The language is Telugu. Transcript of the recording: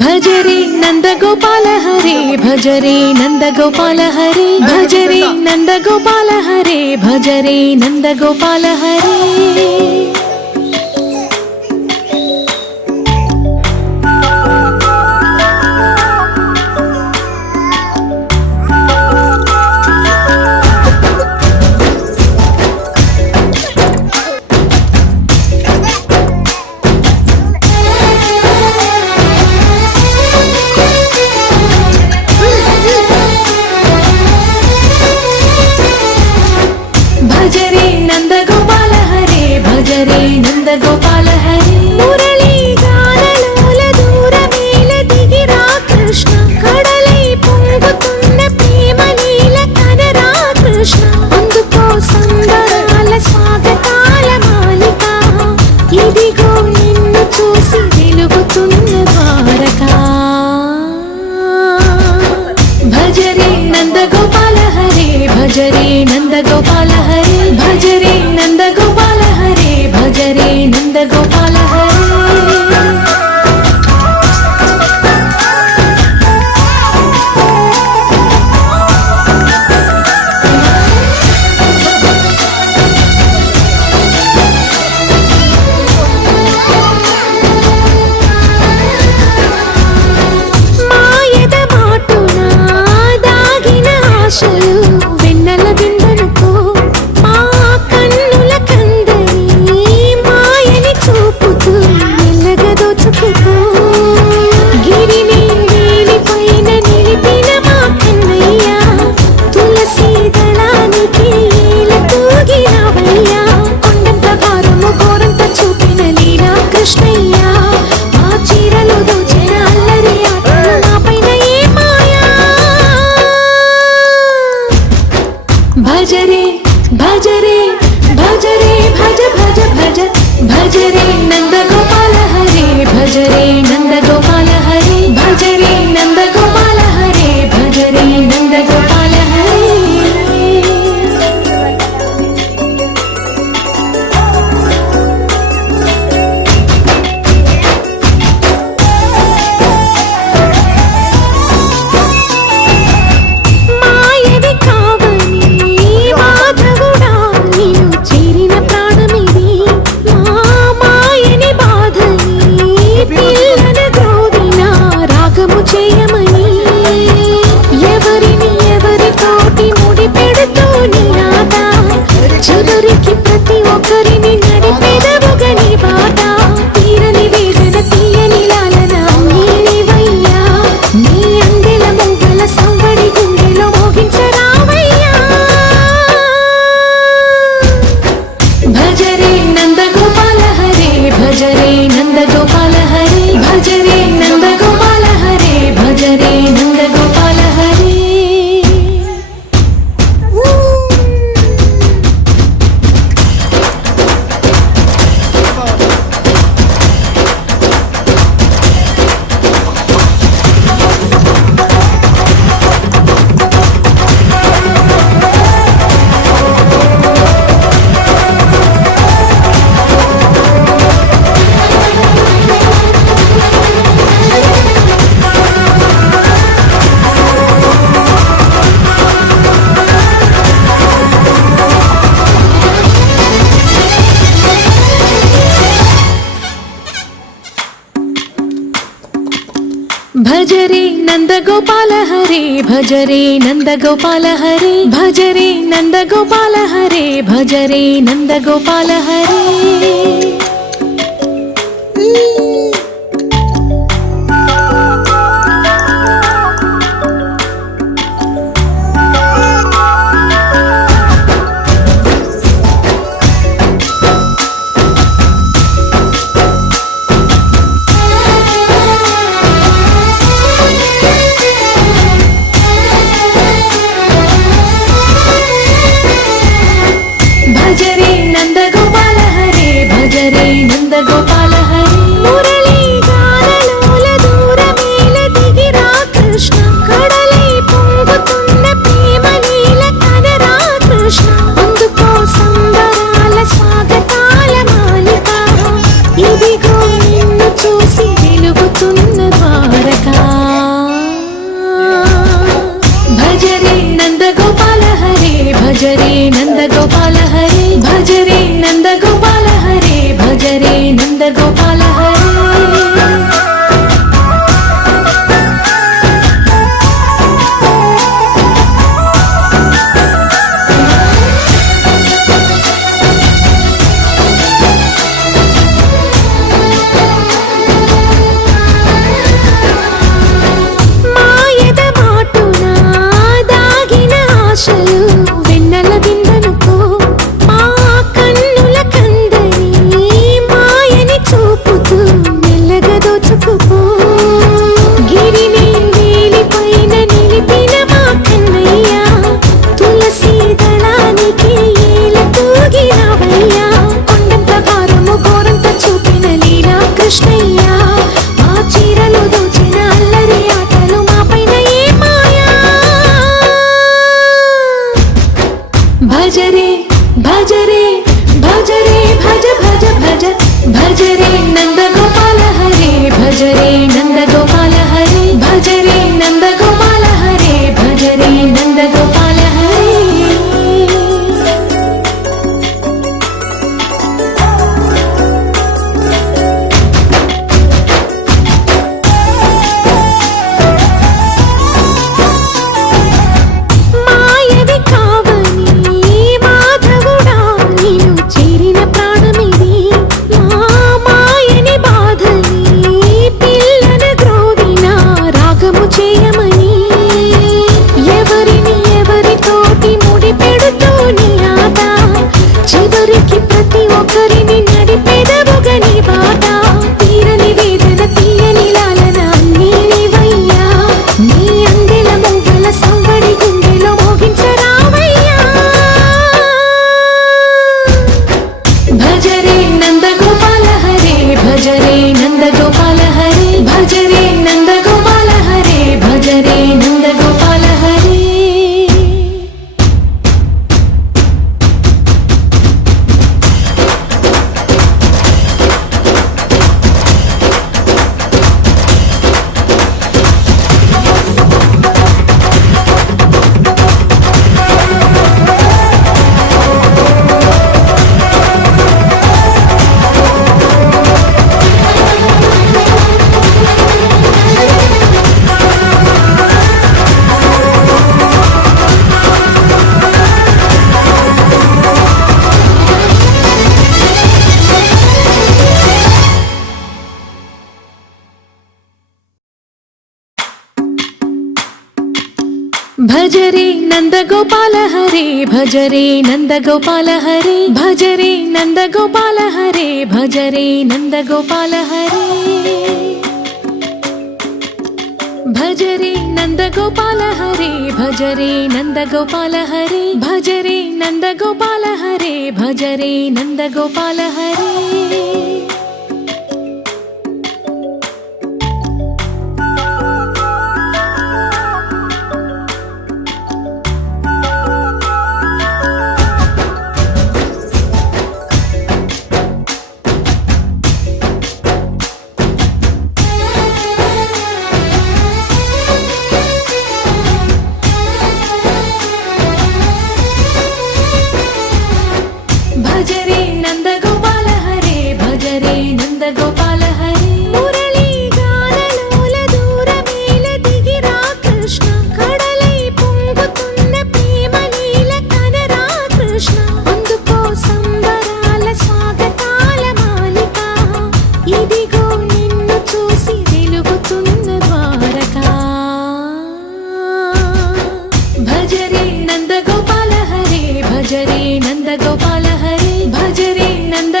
भजरे नंद गोपाल हरे भजरे नंद गोपाल हरे भजरे नंद गोपाल हरे भजरे नंद गोपाल हरे। भजरे नंद गोपाल हरे भजरे नंद गोपाल हरे मुरली गानलोल दूरमेल दिगिरा कृष्ण कड़लै పొంగుతున్న ప్రేమ లీల కనరా కృష్ణ అందుకో సంబరాల స్వాగతాల మాలిక ఇదిగో నిన్ను చూసి వెలుగుతున్న ద్వారక। भजरे नंद गोपाल हरे भजरे नंद गोपाल हरे भजरे नंद गोपाल हरे भजरे नंद गोपाल हरे। भजरे भजरे भजरे भज भज भज भजरे नंद गोपाल हरे भजरे नंद गोपाल हरे भजरे नंद गोपाल हरे भजरे नंद गोपाल हरे। చివరికి ప్రతి ఒక్కరిని నడిపెదవుగా నీ బాట తీరని వేదన తీయని లాలన నీవయ్యా నీ అందెల మొగ్గల సంవడి గుండెలో మోగించరావయ్యా। భజరే నంద గోపాల హరే భజరే నంద గోపాల హరే భజరే నంద గోపాల హరే భజరే నంద గోపాల హరే। भजरे नंद गोपाल हरे भजरे नंद गोपाल हरे भजरे नंद गोपाल हरे भजरे नंद गोपाल हरे। भजरे नंद गोपाल हरे भजरे నంద గోపాల హరే భజ రే నంద గోపాల హరే భజ రే నంద గోపాల హరే భజ రే నంద గోపాల హరే भज रे नंद गोपाल हरे भज रे नंद गोपाल हरे भज रे नंद गोपाल हरे भज रे नंद गोपाल हरे भज रे नंद गोपाल हरे भज रे नंद गोपाल हरे भज रे नंद गोपाल हरे भज रे नंद गोपाल हरे भज रे नंद गोपाल हरे भज रे नंद गोपाल हरे मुरली गानलोल दूरमेल दिगिरा कृष्ण कड़लै పొంగుతున్న ప్రేమ నీల కనరా కృష్ణ అందుకో సంబరాల స్వాగతాల మాలిక ఇదిగో నిన్ను చూసి వెలుగుతున్న ద్వారకా భజ రే నంద గోపాల హరే భజ రే నంద గోపాల हरे भज रे नंद